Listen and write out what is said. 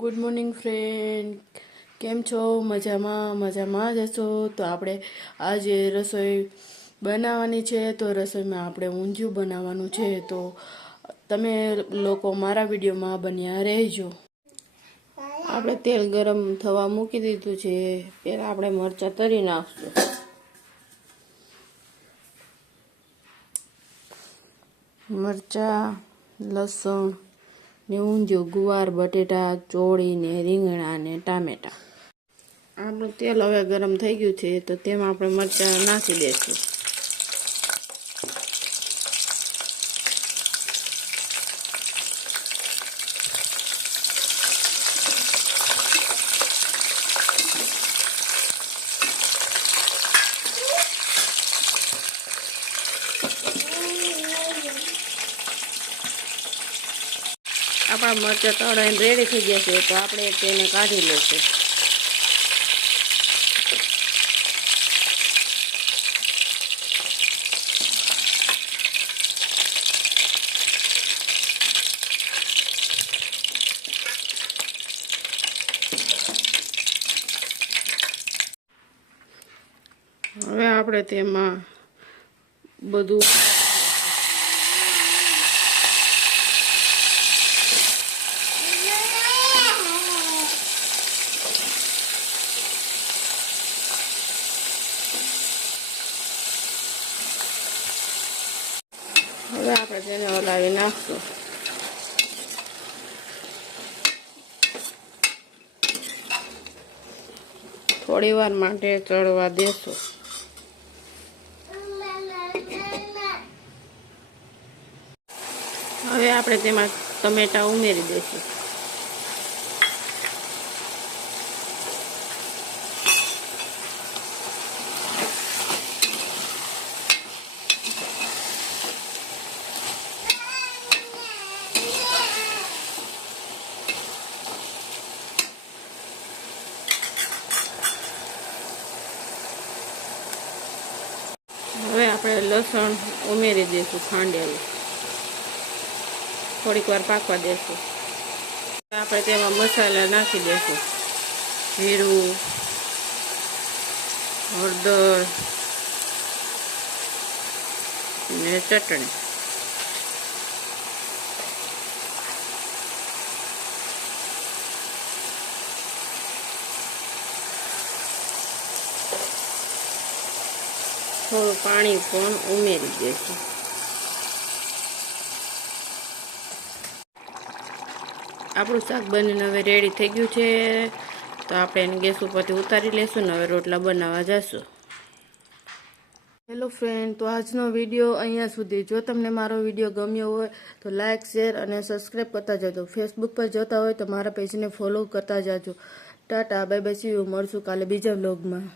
Good morning friend, કેમ છો? મજામાં જશો? તો આપણે આજે રસોઈ બનાવવાની છે. તો રસોઈમાં આપણે ઊંધિયું બનાવવાનું છે. તો તમે લોકો મારા વિડીયોમાં બન્યા રહેજો. આપણે તેલ ગરમ થવા મૂકી દીધું છે. પહેલાં આપણે મરચાં તળી નાખશું. મરચાં, લસણ ને ઊંધિયું, ગુવાર, બટેટા, ચોળી ને રીંગણા ને ટામેટા. આપણું તેલ હવે ગરમ થઈ ગયું છે. તો તેમાં આપણે મરચાં નાખી દઈશું. આપણા મરચાં તળાઈને રેડી થઈ ગયા છે. તો આપણે તેને કાઢી લઈશું. હવે આપણે તેમાં બધું તેને હલાવી નાખશું. થોડી વાર માટે ચડવા દેશું. હવે આપણે તેમાં ટમેટા ઉમેરી દઈશું. હવે આપણે લસણ ઉમેરી દઈશું, ખાંડેલું. થોડીક વાર પાકવા દઈશું. આપણે તેમાં મસાલા નાખી દઈશું. જીરું, હળદર ને ચટણી. થોડું પાણી પણ ઉમેરી દઈશું. આપણું શાક બનીને હવે રેડી થઈ ગયું છે. તો આપણે એને ગેસ ઉપરથી ઉતારી લઈશું ને હવે રોટલા બનાવવા જશું. હેલો ફ્રેન્ડ, તો આજનો વિડીયો અહીંયા સુધી. જો તમને મારો વિડીયો ગમ્યો હોય તો લાઇક, શેર અને સબસ્ક્રાઈબ કરતા જાજો. ફેસબુક પર જોતા હોય તો મારા પેજને ફોલો કરતા જાજો. Tata, bye bye, C you. મળશું કાલે બીજા વ્લોગમાં.